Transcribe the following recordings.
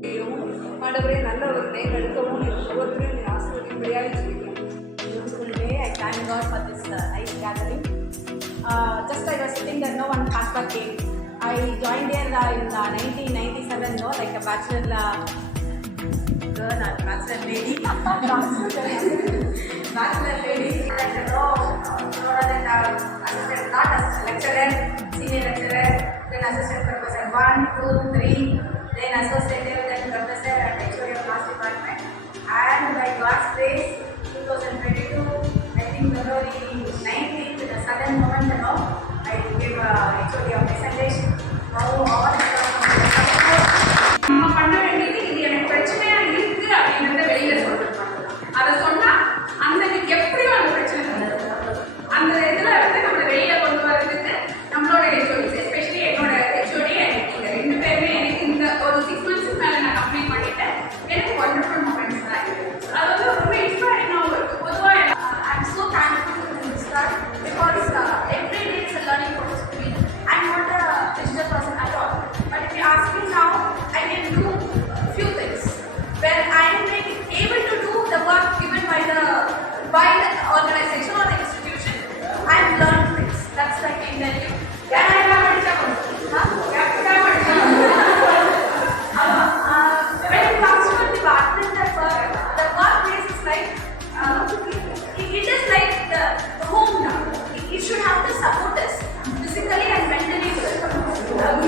ஆண்டவரே நல்ல ஒரு நேம் எடுக்கவும் ஒவ்வொருத்தரையும் நீ ஆசீர்வதிக்கும்படியாக ஜெபிக்கிறேன். Beautiful day. I thank God for this nice gathering. Just I was sitting there, no one pastor came. I joined here in 1997, no, like a bachelor girl or bachelor lady. Bachelor lady. Like no, assistant, not assistant, lecturer, senior lecturer, then assistant professor 1, 2, 3, then associate, then professor at HOD of Mass Department. And by God's grace, 2022, I think February 19th, the sudden moment, you know, I gave a HOD of presentation. Now all நம்ம பண்ண வேண்டியது இது எனக்கு பிரச்சனையா இருக்கு அப்படின்றத வெளியில சொல்றது. அதை சொன்னா அந்த எப்படியும் அந்த பிரச்சனை அந்த இதுல வந்து நம்மளை வெளியில கொண்டு வர்றதுக்கு நம்மளோட ஹெச்ஓடி, எஸ்பெஷலி என்னோட ஹெச்ஓடி, எனக்கு ரெண்டு பேருமே எனக்கு இந்த ஒரு 6 months மேல நான் கம்ப்ளீட் பண்ணிட்டேன். எனக்கு ஒண்டர்ஃபுல் மொமெண்ட்ஸ் தான் இருக்கு. அது வந்து ரொம்ப இன்ஸ்பைரிங்காகவும் இருக்கு. பொதுவாக I'm so thankful to this God because every day is a learning process for me. I'm not a digital person at all. But if you ask me now, I can do few things. Where I am like able to do the work given by the organization or the institution, I have learned things. That's like in the new. When I have when it comes to the department that the workplace is like it is like the home now. It should have to support us physically and mentally.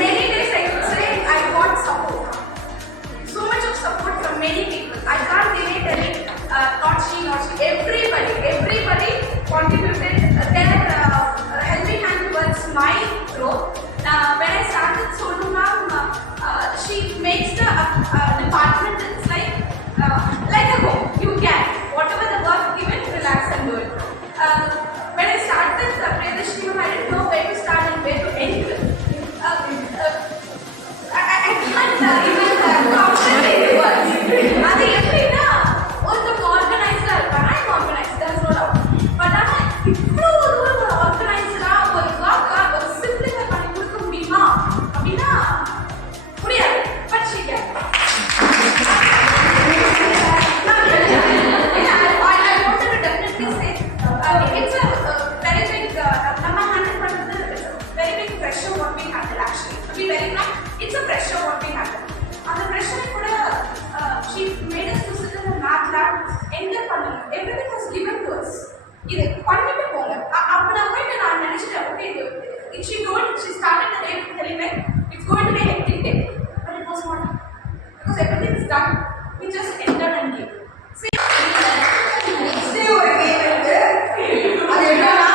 Many days I would say I want support. So much of support from many people. I can't relate any not she, not she. Everybody contributed their helping hand towards my growth. When I started Sonu ma'am, she makes the department it's like a home. You can whatever the work given, relax and do it. When I started Priyadashini ma'am, I didn't know where to start and where to end. I can't even comprehend the words. அது எப்படின்னா ஒருத்தவங்க ஆர்கனைஸ்டா இருப்பாங்க. I'm organized, that's no doubt. But ஆனா இவ்வளோ ஒரு ஆர்கனைஸ்டா ஒரு ஒர்க்கா ஒரு சிம்பிளா பண்ணி கொடுக்க முடியுமா அப்படின்னா முடியாது. But she can. I wanted to definitely say it's a very big நம்ம ஹேண்டில் பண்றது very big pressure what we handle actually. To be very frank, it's a pressure what we handle. அந்த pressure கூட she made us to sit in the math lab, enjoy பண்ணணும். Everything was given to us. இது பண்ணிட்டு போங்க. அப்ப நான் போயிட்டு நான் நினைச்சிட்டேன் okay she started the day telling me it's going to be a hectic day. But it was not. Because everything is done. We just entered and gave. Next day ஒரு game இருக்கு. அது என்னன்னா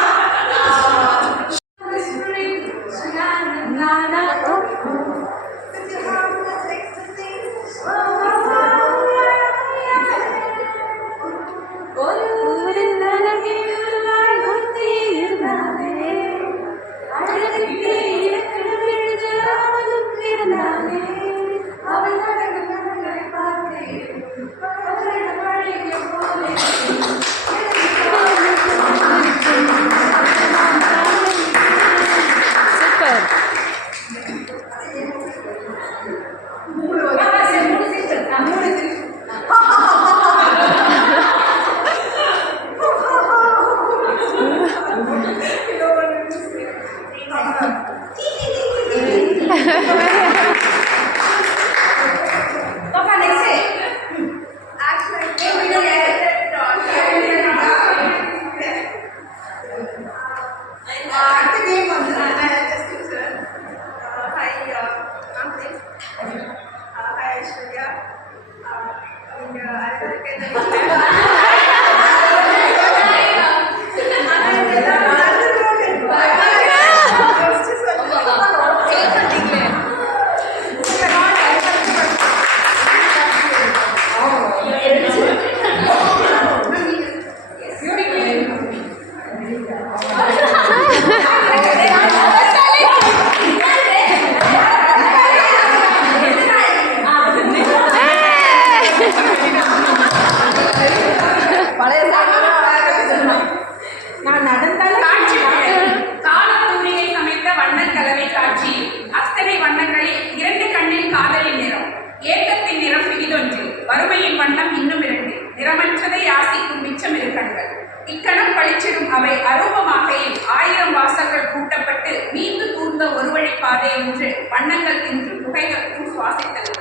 கருமணியின் வண்ணம் இன்னும் இரண்டு நிறமற்றதை யாசிக்கும் மிச்சம் இரு கண்கள் இக்கணம் பளிச்சிடும் அவை அரூபமாகையில் 1000 வாசல்கள் கூட்டப்பட்டு மீண்டு தூர்ந்த ஒரு வழி பாதை என்று வண்ணங்கள் தின்று புகைகளுக்கும் சுவாசித்தல்